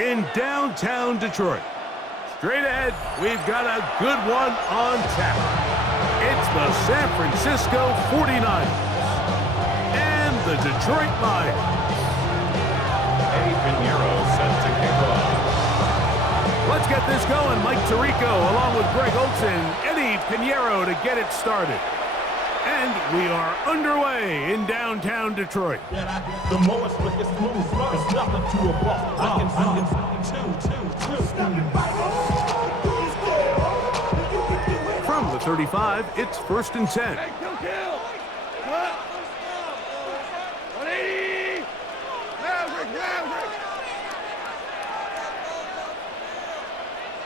in downtown Detroit. Straight ahead, we've got a good one on tap. It's the San Francisco 49ers and the Detroit Lions. Eddie Pinheiro set to kick off. Let's get this going. Mike Tirico along with Greg Olson, Eddie Pinheiro to get it started. And we are underway in downtown Detroit. The moment slick is smooth, there's nothing to a ball. I can two. From the 35, it's 1st and 10. Hey, kill. What? 180. Maverick.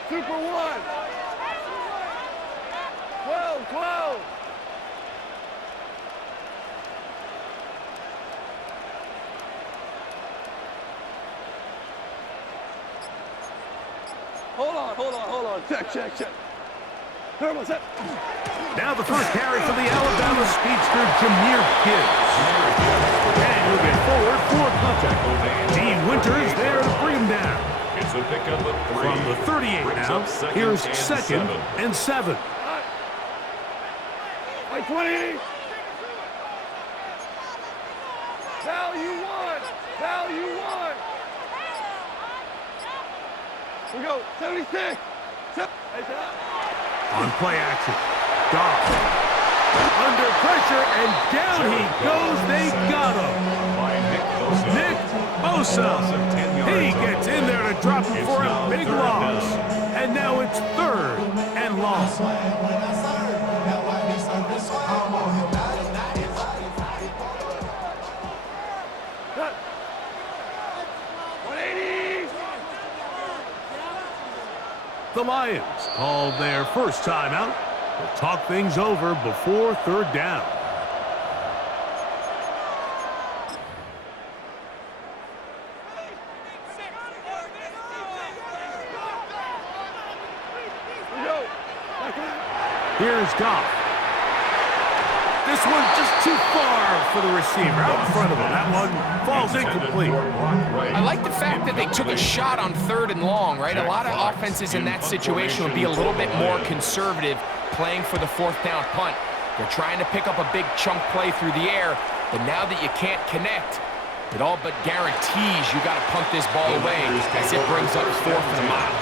Super 1. 12. Hold on. Check. Turbo set. Now the first carry for the Alabama speedster, Jahmyr Gibbs. And he'll get forward for contact. Dean Winters there to bring him down. It's a pickup of 3. From the 38 Brings now, up second here's and 2nd and 7. Like 20. Value one. We go. 76. On play action, Goff. Under pressure, and down he goes. They got him. Nick Bosa. He gets in there to drop him for a big loss. And now it's 3rd and long. The Lions called their first timeout. They'll talk things over before 3rd down. Here's Goff. This one just too far for the receiver out in front of him. That one falls incomplete. I like the fact that they took a shot on 3rd and long, right? A lot of offenses in that situation would be a little bit more conservative playing for the 4th down punt. They're trying to pick up a big chunk play through the air, but now that you can't connect, it all but guarantees you got to punt this ball away as it brings up 4th and a mile.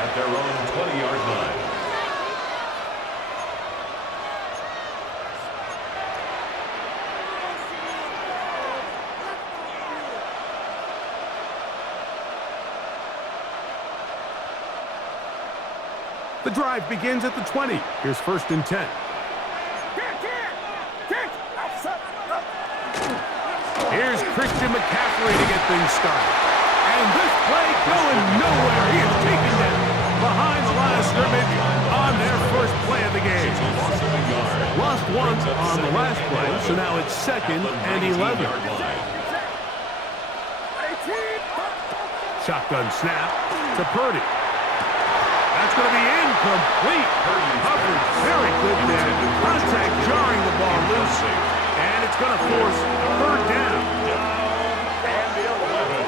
At their own 20-yard line. The drive begins at the 20. Here's 1st and 10. Here's Christian McCaffrey to get things started. And this play going nowhere. He is taken down behind the line of scrimmage on their first play of the game. Lost 1 on the last play, so now it's 2nd and 11. Shotgun snap to Purdy. That's going to be incomplete. Hubbard, very good there. Contact jarring the ball loose. And it's going to force 3rd down. And the 11.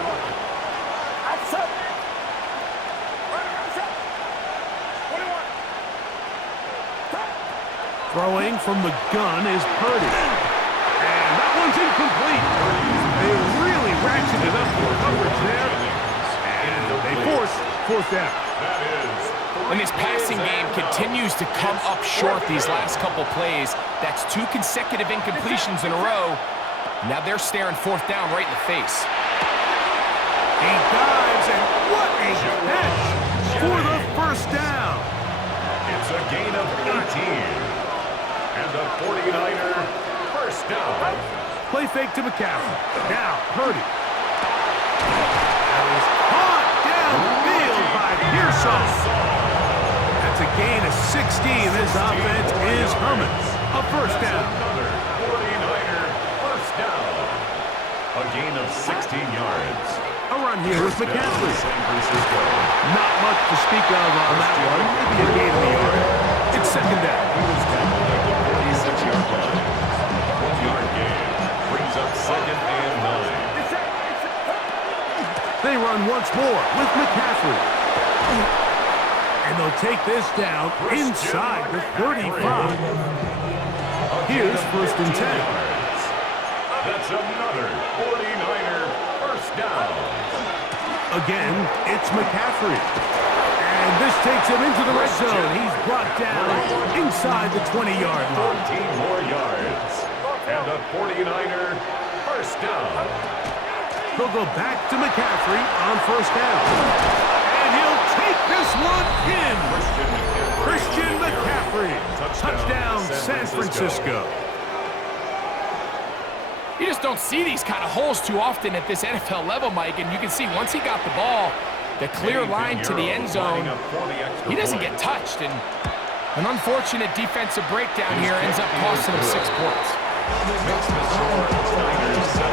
Throwing from the gun is Purdy. And that one's incomplete. They really ratcheted up for coverage there. And they force 4th down. And his passing game continues to come up short these last couple plays. That's 2 consecutive incompletions in a row. Now they're staring 4th down right in the face. He dives, and what a catch for the 1st down. It's a gain of 18. And the 49er 1st down. Play fake to McCaffrey. Now Purdy. That is caught downfield by Pearson. That's a gain of 16. This offense is humming. A 1st down. Another 49er 1st down. A gain of 16 yards. A run here with McCaffrey. San Francisco. Not much to speak of on that one. Maybe a gain of a yard. It's 2nd down. He was tackled at the 46-yard line. 1-yard gain brings up 2nd and 9. They run once more with McCaffrey. And they'll take this down inside the 35. Here's 1st and 10. That's another 49er first down. Again, it's McCaffrey. And this takes him into the red zone. He's brought down inside the 20-yard line. 14 more yards. And a 49er first down. They'll go back to McCaffrey on 1st down. And he'll take this one in. Christian McCaffrey. Touchdown, San Francisco. You just don't see these kind of holes too often at this NFL level, Mike, and you can see once he got the ball, the clear line to the end zone, he doesn't get touched, and an unfortunate defensive breakdown here ends up costing him 6 points. Makes the score Niners 7,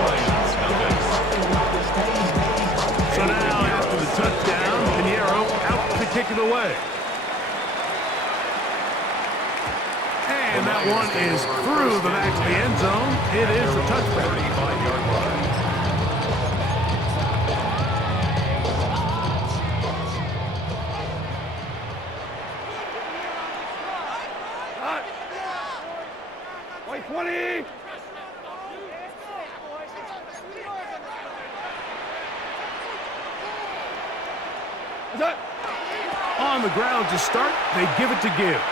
Lions nothing. So now after the touchdown, Pinheiro out to kick it away. And that one is through the back of the end zone. It is a touchback. 35-yard line. White 20. Is that? On the ground to start, they give it to Gibbs.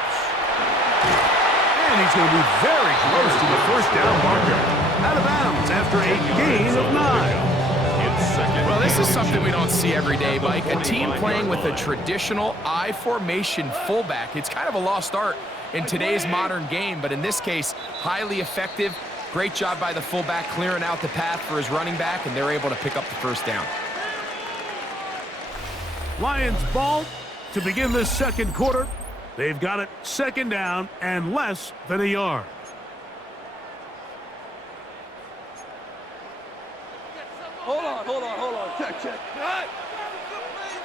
And he's going to be very close to the 1st down marker. Out of bounds after a gain of 9. Well, this is something we don't see every day, Mike. A team playing with a traditional I formation fullback. It's kind of a lost art in today's modern game, but in this case, highly effective. Great job by the fullback clearing out the path for his running back, and they're able to pick up the 1st down. Lions ball to begin this 2nd quarter. They've got it 2nd down and less than a yard. Hold on. Check. Cut.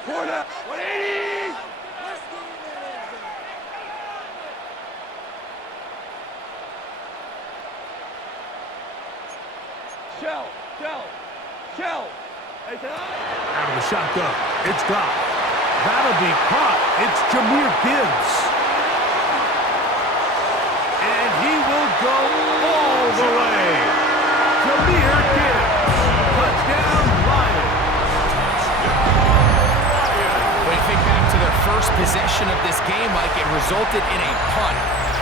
4 down. 180. Shell. Hey, Out of the shotgun. It's Goff. That'll be caught. It's Jahmyr Gibbs. And he will go all the way. Jahmyr Gibbs. Touchdown, Lions. When you think back to their first possession of this game, Mike, it resulted in a punt.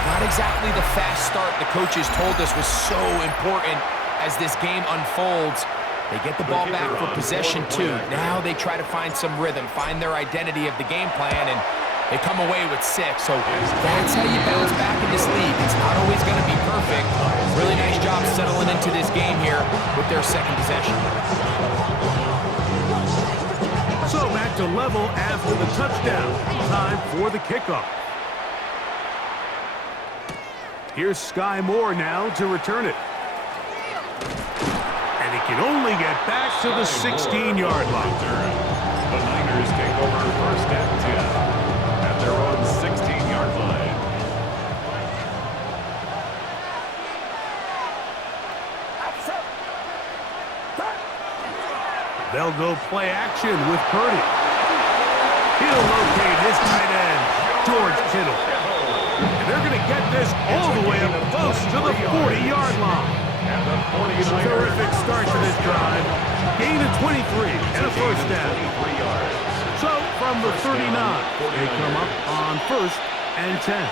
Not exactly the fast start the coaches told us was so important as this game unfolds. They get the ball back for possession 2. Now they try to find some rhythm, find their identity of the game plan, and they come away with 6. So that's how you bounce back in this league. It's not always going to be perfect. Really nice job settling into this game here with their 2nd possession. So back to level after the touchdown. Time for the kickoff. Here's Sky Moore now to return it. And he can only get back to the 16-yard line. The Niners take over 1st and 10 at their own 16-yard line. They'll go play action with Purdy. He'll locate his tight end, George Kittle. And they're going to get this all the way up close to the 40-yard line. Terrific start to this drive. Gain of 23 and a 1st down. So from the 39, they come up on 1st and 10.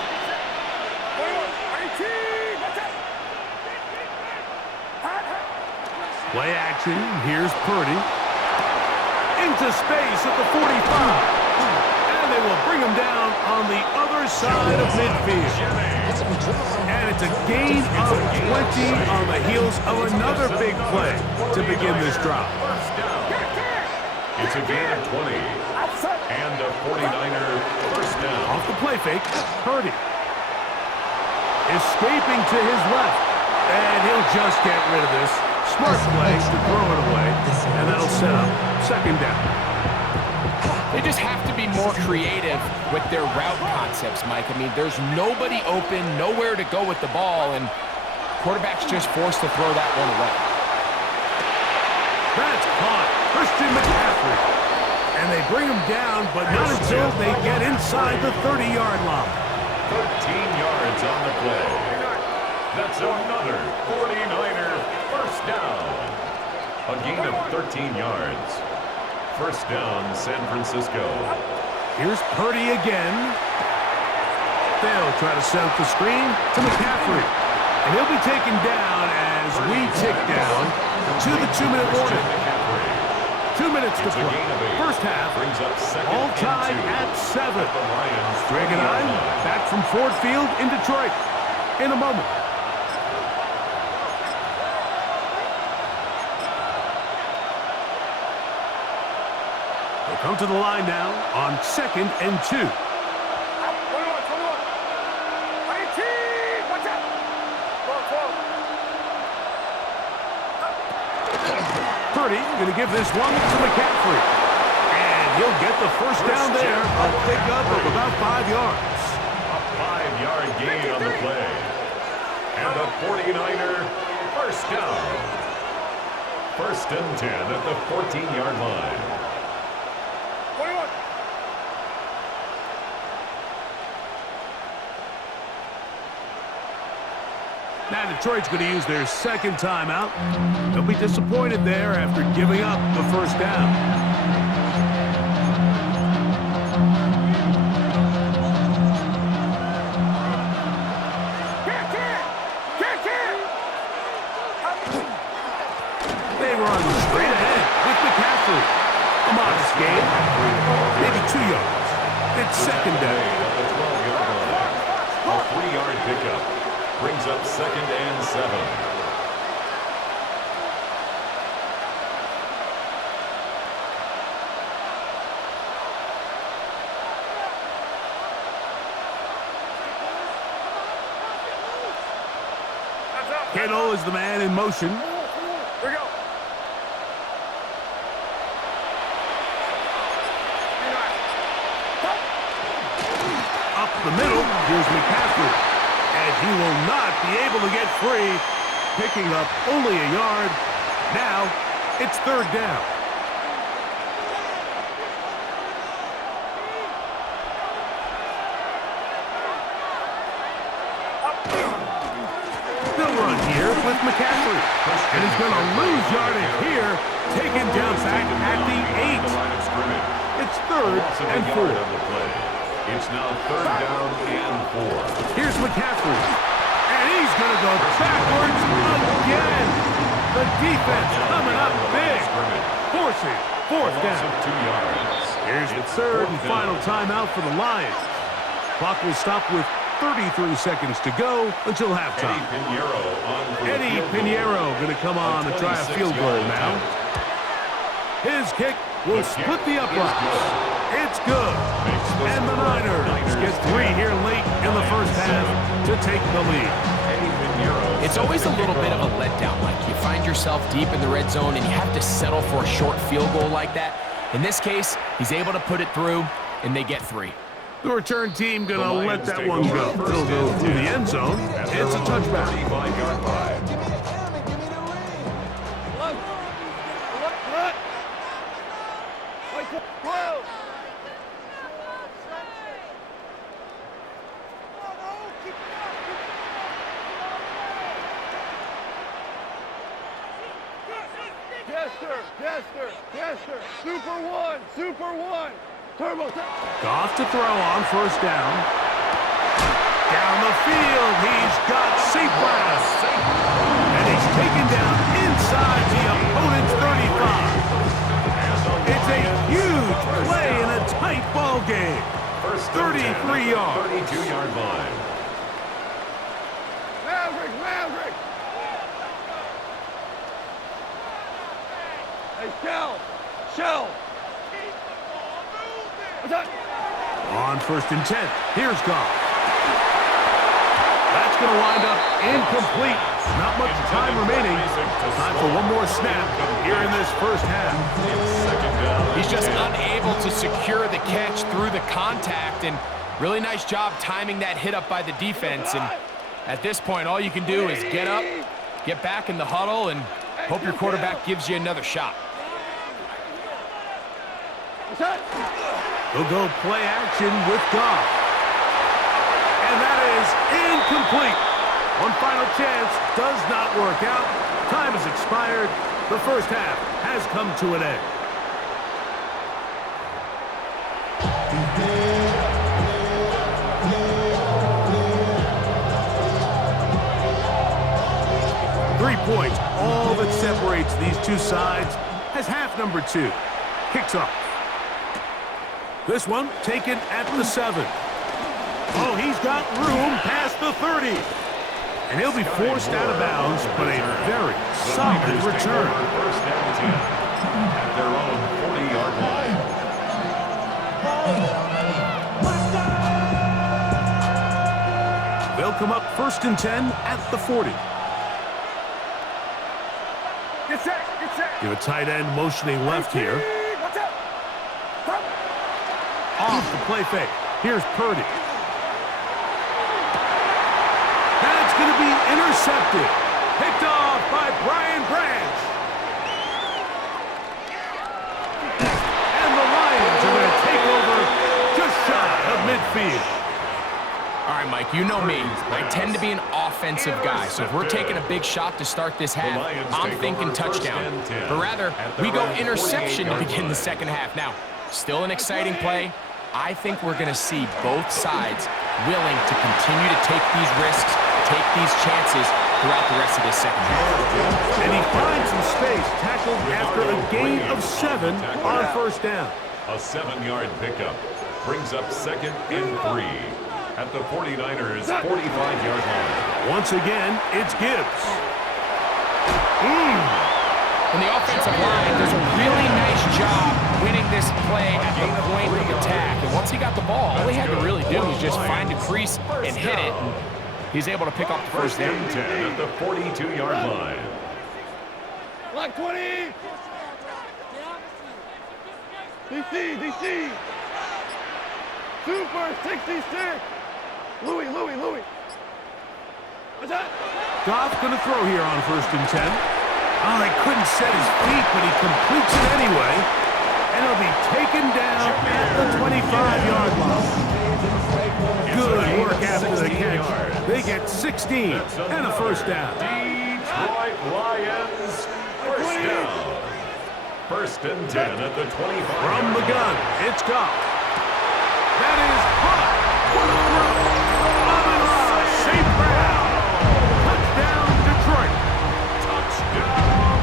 Play action. Here's Purdy. Into space at the 45. And they will bring him down on the other side of midfield. And it's a gain of 20 on the heels of another big play to begin this drive. It's a gain of 20. And a 49er first down. Off the play fake, Purdy. Escaping to his left. And he'll just get rid of this. Smart play to throw it away. And that'll set up 2nd down. They just have to be more creative with their route concepts, Mike. I mean, there's nobody open, nowhere to go with the ball, and quarterback's just forced to throw that one away. That's caught. Christian McCaffrey. And they bring him down, but not until they get inside the 30-yard line. 13 yards on the play. That's another 49er first down. A gain of 13 yards. First down, San Francisco. Here's Purdy again. They'll try to set up the screen to McCaffrey. And he'll be taken down as we tick down to the 2-minute warning. 2 minutes to play. First half, all tied at 7. Greg and I back from Ford Field in Detroit in a moment. They'll come to the line now on 2nd and 2. Purdy going to give this one to McCaffrey. And he'll get the first down there. A pickup of about 5 yards. A 5-yard gain on the play. And a 49er first down. First and 10 at the 14-yard line. Now Detroit's going to use their second timeout. They'll be disappointed there after giving up the first down. They run straight ahead with McCaffrey. A modest gain, maybe 2 yards. It's second down. A 3-yard pickup. Brings up 2nd and 7. Kittle is the man in motion. Here we go. Up the middle, here's McCaffrey. And he will not be able to get free, picking up only a yard. Now, it's third down. They'll run here with McCaffrey. And he's going to lose yardage here, taken down back at the 8. It's 3rd and 4. It's now 3rd down and 4. Here's McCaffrey. And he's going to go backwards again. The defense coming up big. Forcing 4th down. 2 yards. Here's the third and final timeout for the Lions. Clock will stop with 33 seconds to go until halftime. Eddie Pinheiro going to come on to try a field goal now. His kick will split the uprights. It's good. And the Niners get 3 here late in the first half to take the lead. It's always a little bit of a letdown, Mike. You find yourself deep in the red zone and you have to settle for a short field goal like that. In this case, he's able to put it through, and they get 3. The return team going to let that one go. They'll go through the end zone. It's a touchback. 35-yard line. Jester, Super 1, Turbo. Goff to throw on first down. Down the field, he's got St. Brown. And he's taken down inside the opponent's 35. It's a huge play in a tight ball game. 33 yards. 32-yard line. Maverick. Hey, Shell. On 1st and 10, here's Goff. That's going to wind up incomplete. Not much time remaining. Time for one more snap here in this first half. He's just unable to secure the catch through the contact, and really nice job timing that hit up by the defense. And at this point, all you can do is get up, get back in the huddle, and hope your quarterback gives you another shot. He'll go play action with Goff. And that is incomplete. One final chance does not work out. Time has expired. The first half has come to an end. Points, all that separates these two sides as half number 2 kicks off. This one taken at the 7. Oh, he's got room past the 30. And he'll be forced out of bounds, but a very solid return. First down 10 at their own 40-yard line. They'll come up first and 10 at the 40. Give a tight end motioning left here. Off the play fake. Here's Purdy. That's going to be intercepted. Picked off by Brian Branch. And the Lions are going to take over just shy of midfield. All right, Mike, you know me. I tend to be an offensive guy, so if we're taking a big shot to start this half, I'm thinking touchdown. But rather, we go interception to begin the second half. Now, still an exciting play. I think we're going to see both sides willing to continue to take these risks, take these chances throughout the rest of this second half. And he finds some space, tackled after a gain of 7 on first down. A 7-yard pickup brings up second and 3. At the 49ers' 45-yard line. Once again, it's Gibbs. And the offensive line does a really nice job winning this play at the point of attack. And once he got the ball, all he had to really do was just find a crease and hit it. And he's able to pick up the first down. 10 at the 42-yard line. Block 20. DC. Super 66. Louis. What's that? Goff going to throw here on first and 10. Oh, they couldn't set his feet, but he completes it anyway. And he'll be taken down at the 25-yard line. Good work after the catch. They get 16 and a first down. Detroit Lions, first down. First and 10 at the 25. From the gun, it's Goff. That is hot. What a throw. St. Brown. Touchdown, Detroit. Touchdown.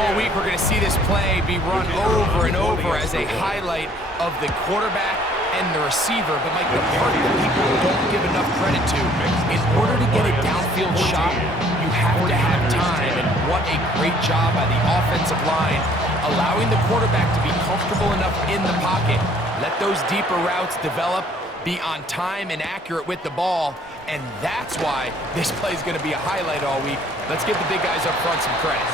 All week we're going to see this play be run over and over as a highlight of the quarterback and the receiver. But, Mike, the part that people don't give enough credit to, in order to get a downfield shot, you have to have time. And what a great job by the offensive line, allowing the quarterback to be comfortable enough in the pocket. Let those deeper routes develop, be on time and accurate with the ball, and that's why this play is going to be a highlight all week. Let's give the big guys up front some credit.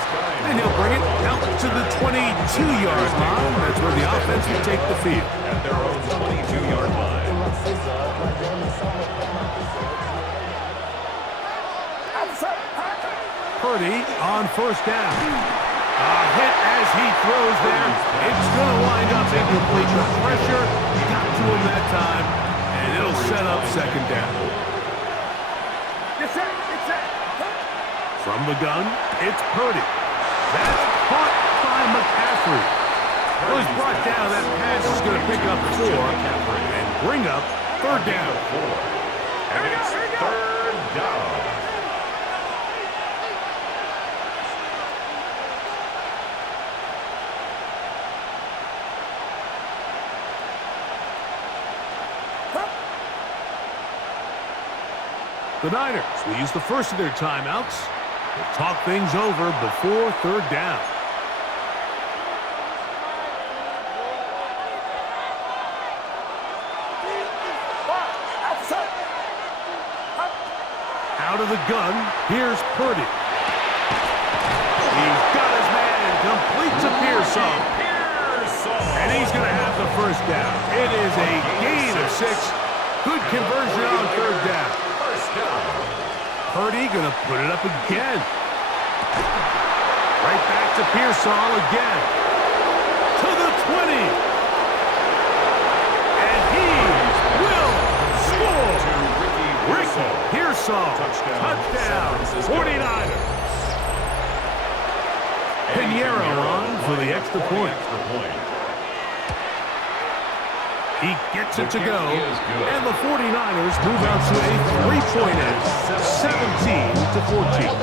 And he'll bring it out to the 22-yard line. That's where the offense will take the field. At their own 22-yard line. Purdy on first down. A hit as he throws there. It's going to wind up incomplete. The pressure got to him that time, and it'll set up second down. From the gun, it's Purdy. That's caught by McCaffrey. It was brought down. That pass is going to pick up 4 and bring up third down. And it's third down. The Niners will use the first of their timeouts. They'll talk things over before third down. Out of the gun, here's Purdy. He's got his man and completes a Pearson. And he's going to have the first down. It is a gain of 6. Good conversion on third down. Purdy going to put it up again. Right back to Pearsall again. To the 20. Touchdown, 49ers. Pinheiro on for the extra point. He gets it to go, and the 49ers move out to a three-point edge, 17-14.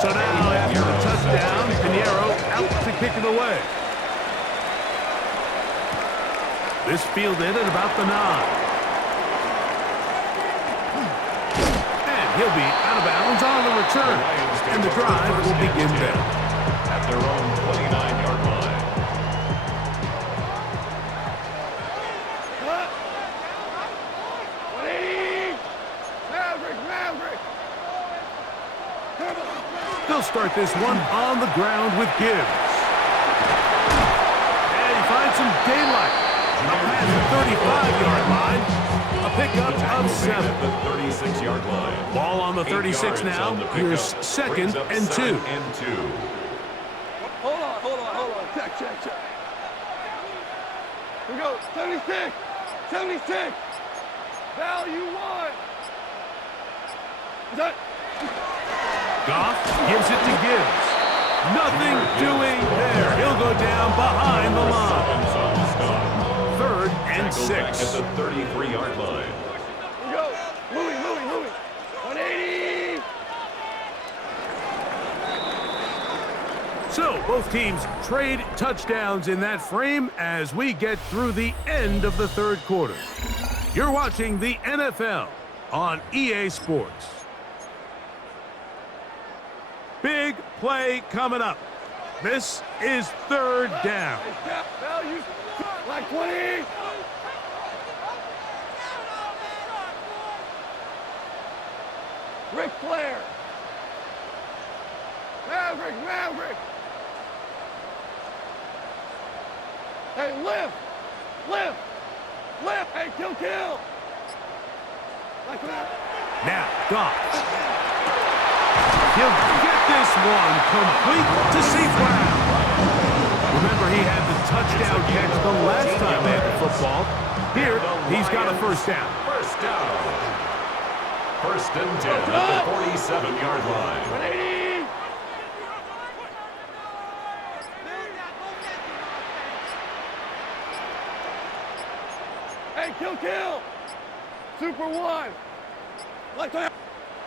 So now after the touchdown, Pinheiro out to kick it away. This fielded at about the 9. And he'll be out of bounds on the return, and the drive will begin there. At their own 29-yard line. They'll start this one on the ground with Gibbs. And he finds some daylight. Up past the 35-yard line. A pickup of 7. At the 36-yard line. Ball on the 36 now. Here's second and 2. Hold on. Check. We go. 76. Value 1. Is that? Goff gives it to Gibbs. Nothing doing there. He'll go down behind the line. Third and 6. At the 33-yard line. We go. Louis. 180. So both teams trade touchdowns in that frame as we get through the end of the third quarter. You're watching the NFL on EA Sports. Big play coming up. This is third down. Value. Like 20. Ric Flair. Maverick. Hey, lift. Hey, kill. Like that. Now, Goff. He'll get this one complete to St. Brown. Remember, he had the touchdown catch the last time they had the football. Here, he's got a first down. First down. First and 10 at the 47-yard line. 180. Hey, kill. Super 1. Like that.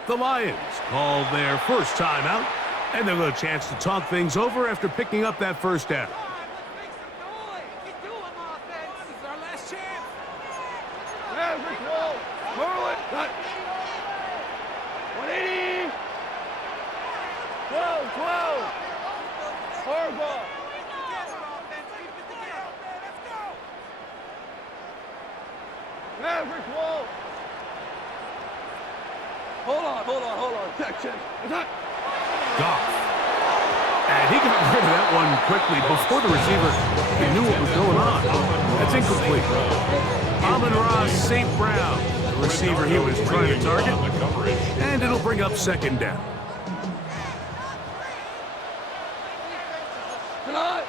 The Lions called their first timeout, and they'll get a chance to talk things over after picking up that first down. Maverick roll. Merlin. 180. 12. Harbaugh. Maverick roll. Hold on. Check. Is that? Goff. And he got rid of that one quickly before the receiver even knew what was going on. That's incomplete. Amon-Ra St. Brown, the receiver he was trying to target. And it'll bring up second down. Tonight.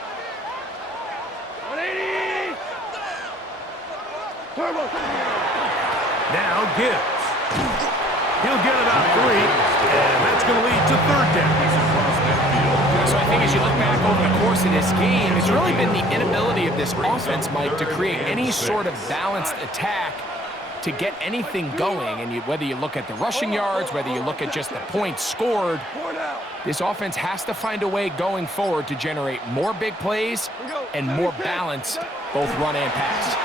180. Turbo. Now Gibbs. He'll get about 3, and that's going to lead to third down. So I think as you look back over the course of this game, it's really been the inability of this offense, Mike, to create any sort of balanced attack to get anything going. And whether you look at the rushing yards, whether you look at just the points scored, this offense has to find a way going forward to generate more big plays and more balance, both run and pass.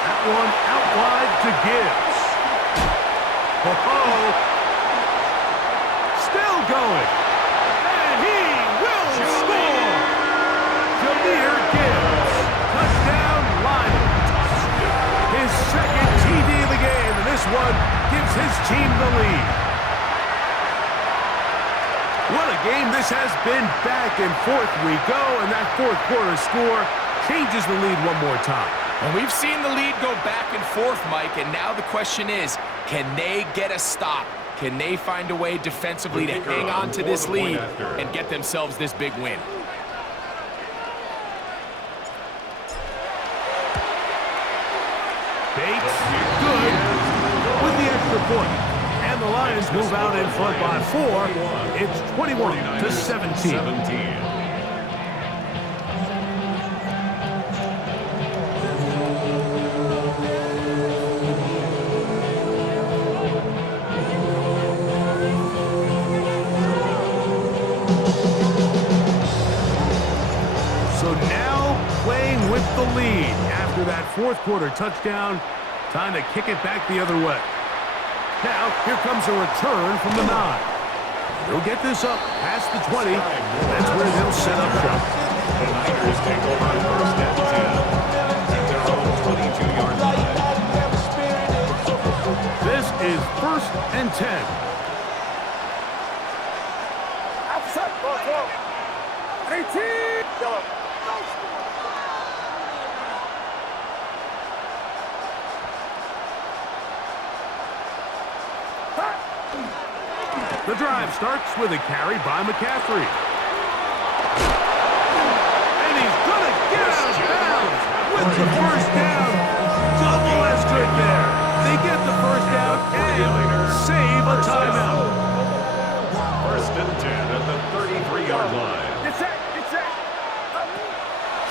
That one out wide to Gibbs. Still going. And he will score. Jahmyr Gibbs. Touchdown Lions. His second TD of the game, and this one gives his team the lead. What a game this has been. Back and forth we go, and that fourth quarter score changes the lead one more time. And we've seen the lead go back and forth, Mike, and now the question is, can they get a stop? Can they find a way defensively to hang on to this lead and get themselves this big win? Bates, good, with the extra point. And the Lions move out in front by 4. It's 21-17. So now playing with the lead after that fourth quarter touchdown. Time to kick it back the other way. Now, here comes a return from the 9. They'll get this up past the 20. That's where they'll set up shop. The Niners take over on first and 10 at their own 22-yard line. This is first and 10. Outside, ball, 18. Yellow. The drive starts with a carry by McCaffrey. And he's going to get out of bounds with the first down. Double as good there. They get the first down and save a timeout. First and 10 at the 33-yard line. Get set, get set.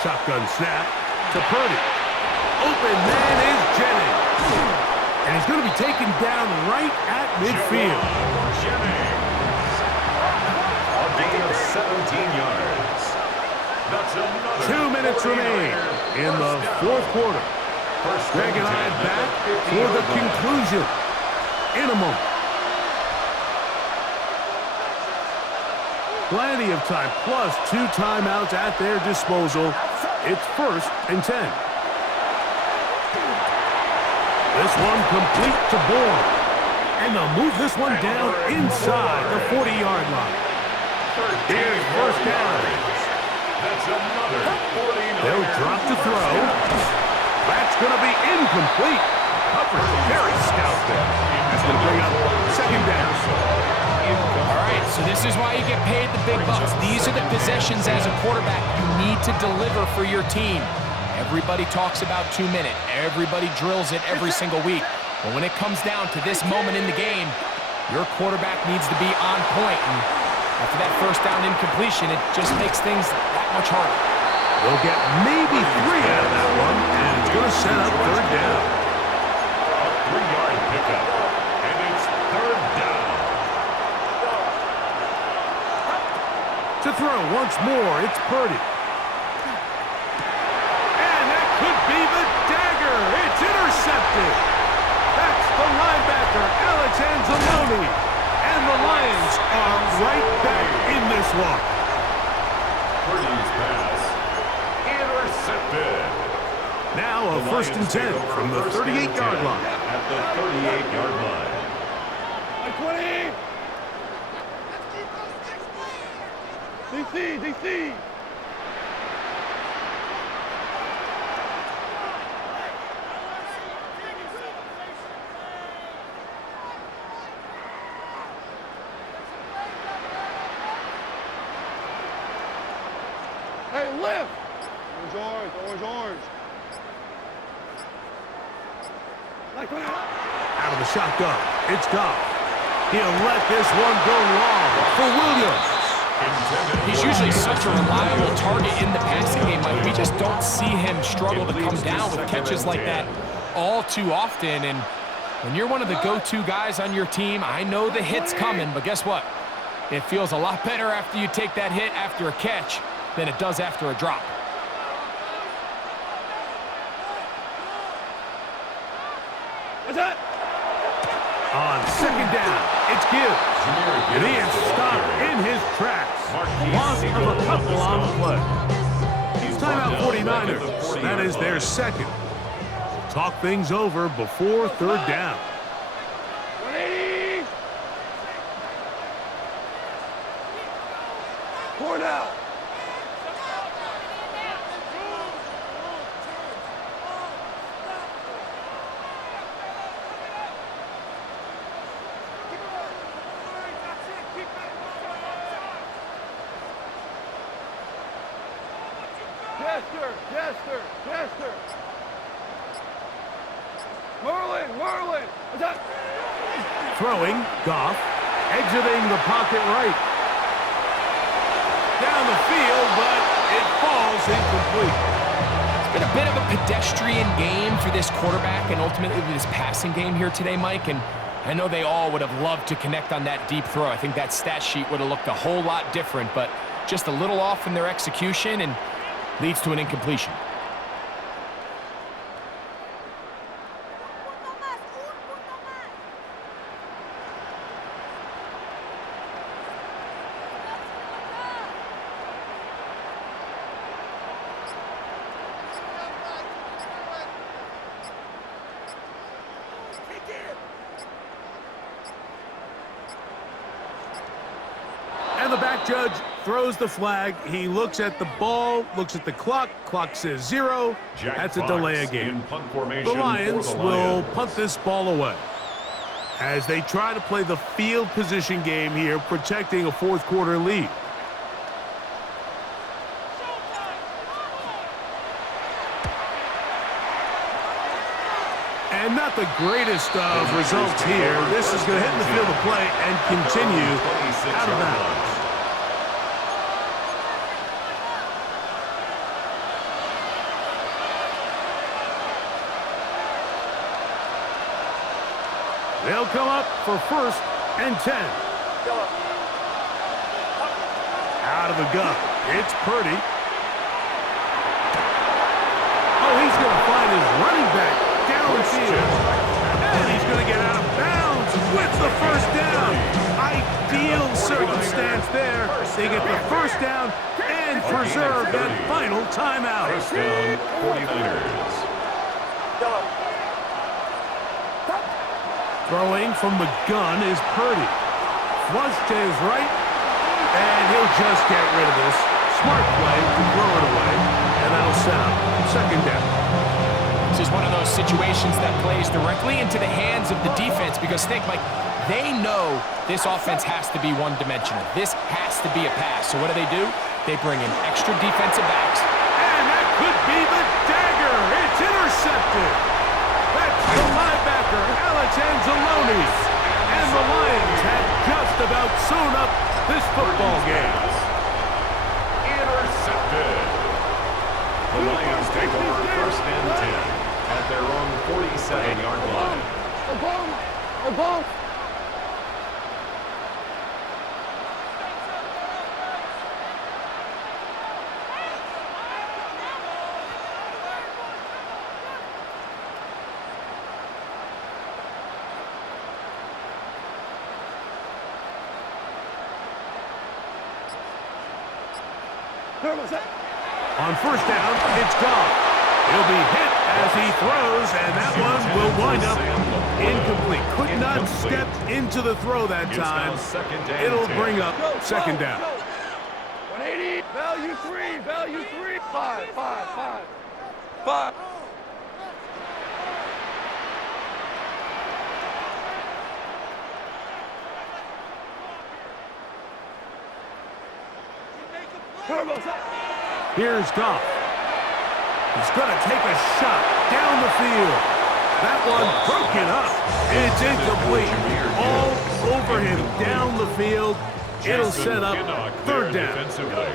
Shotgun snap to Purdy. Open man is Jennings. And he's going to be taken down right at midfield. Jennings. A gain of 17 yards. That's another 2 minutes remain in the fourth quarter. Greg and I back for the conclusion in a moment. Plenty of time, plus 2 timeouts at their disposal. It's first and 10. This one complete to Bourne. And they'll move this one down inside the 40-yard line. Here's first down. That's another 49. They'll drop to throw. That's going to be incomplete. Coverage very stout there. That's going to bring up second down. All right, so this is why you get paid the big bucks. These are the possessions as a quarterback you need to deliver for your team. Everybody talks about 2 minutes. Everybody drills it every single week. But when it comes down to this moment in the game, your quarterback needs to be on point. And after that first down incompletion, it just makes things that much harder. They'll get maybe 3 out of that one, and it's going to set up third down. A 3-yard pickup, and it's third down. To throw once more, it's Purdy. And that could be the dagger. It's intercepted. That's the linebacker, Alex Anzalone. And the Lions are right back in this one. Purdy's pass intercepted. Now a first and 10 from the 38-yard line. At the 38-yard line. 20. DC. Hey, lift. Orange. Out of the shotgun, it's Goff. He'll let this one go long for Williams. He's usually such a reliable target in the passing game. Like, we just don't see him struggle to come down with catches like that all too often. And when you're one of the go-to guys on your team, I know the hit's coming, but guess what? It feels a lot better after you take that hit after a catch than it does after a drop. What's that? On second down, it's Gibbs. And he is stopped in his tracks. Loss of a couple on the play. Timeout 49ers. That is their second. Talk things over before third down. 180. 4 now. Jester. Whirling. Throwing, Goff, exiting the pocket right. Down the field, but it falls incomplete. It's been a bit of a pedestrian game for this quarterback and ultimately this passing game here today, Mike, and I know they all would have loved to connect on that deep throw. I think that stat sheet would have looked a whole lot different, but just a little off in their execution and leads to an incompletion. And the back judge throws the flag. He looks at the ball, looks at the clock. Clock says 0. That's a delay of game. The Lions will punt this ball away as they try to play the field position game here, protecting a fourth quarter lead. And not the greatest of results here. This is going to hit in the field of play and continue out of bounds. They'll come up for 1st and 10. Out of the gun. It's Purdy. Oh, he's going to find his running back downfield. And he's going to get out of bounds with the first down. Ideal circumstance there. They get the first down and preserve that final timeout. First down, 49ers. Throwing from the gun is Purdy. Flush to his right, and he'll just get rid of this. Smart play to throw it away, and that'll set up 2nd down. This is one of those situations that plays directly into the hands of the defense because think, Mike, they know this offense has to be one-dimensional. This has to be a pass. So what do? They bring in extra defensive backs. And that could be the dagger. It's intercepted. That's the linebacker, Alex Anzalone. And the Lions had just about sewn up this football game. Intercepted. The Lions take over 1st and 10 at their own 47-yard line. A ball. On 1st down, it's Goff. He'll be hit as he throws, and that one will wind up incomplete. Could not step into the throw that time. It'll bring up 2nd down. 180, value 3. 5. Here's Goff. He's going to take a shot down the field. That one broken up. It's incomplete. All over him down the field. It'll set up 3rd down. 180.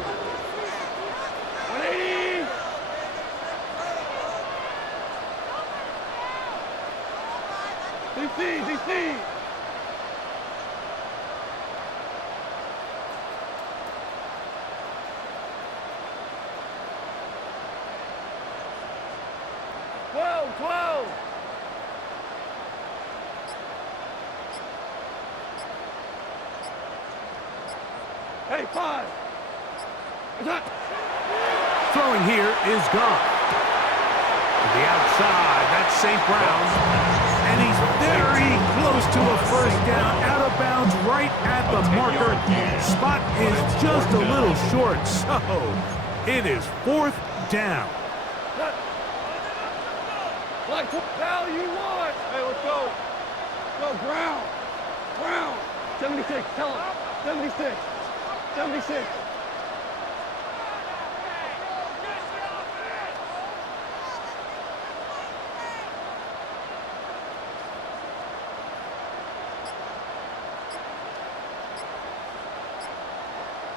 DC. Hey, 5. Throwing here is Goff. To the outside, that's St. Brown. And he's very close to a 1st down. Out of bounds right at the marker. Spot is just a little short, so it is 4th down. Like value 1. Hey, let's go. Go, Brown. 76, tell him. 76.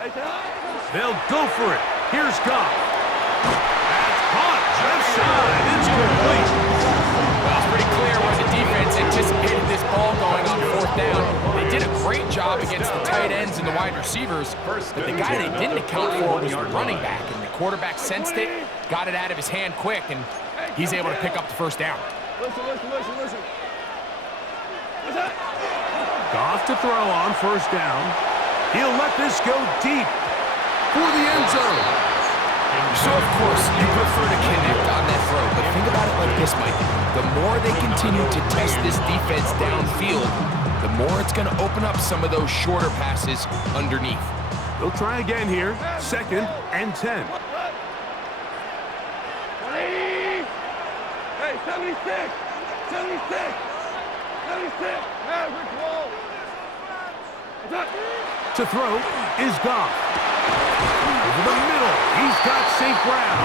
They'll go for it. Here's Goff. That's caught. Left side. It's complete. Well, it's pretty clear where the defense anticipated this ball going on fourth down. They did a great job against the tight ends and the wide receivers, but the guy they didn't account for was the running back, and the quarterback sensed it, got it out of his hand quick, and he's able to pick up the first down. Listen. Goff to throw on first down. He'll let this go deep for the end zone. So, of course, you prefer to connect on that throw, but think about it like this, Mike. The more they continue to test this defense downfield, the more it's going to open up some of those shorter passes underneath. They'll try again here. 2nd and 10. Hey, 76! 76! Maverick wall! To throw is Goff. Over the middle, he's got St. Brown.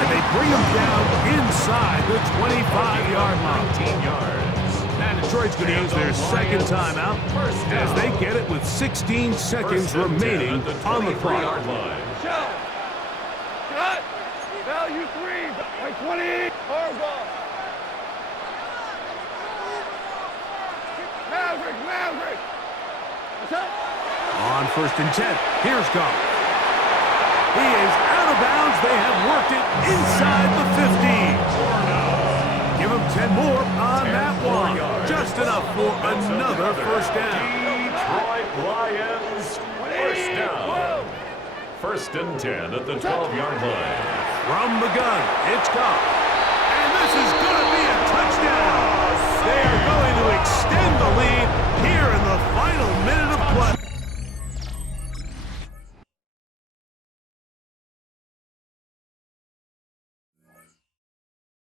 And they bring him down inside the 25-yard line. 19 yards. And Detroit's going to use their second timeout as they get it with 16 seconds remaining on the clock. Shot! Value 3! By 20! Harbaugh! Maverick! What's up? On 1st and 10, here's Goff. He is out of bounds. They have worked it inside the 50. Give him 10 more on that one. Just enough for another first down. Detroit Lions, first down. 1st and 10 at the 12-yard line. From the gun, it's Goff.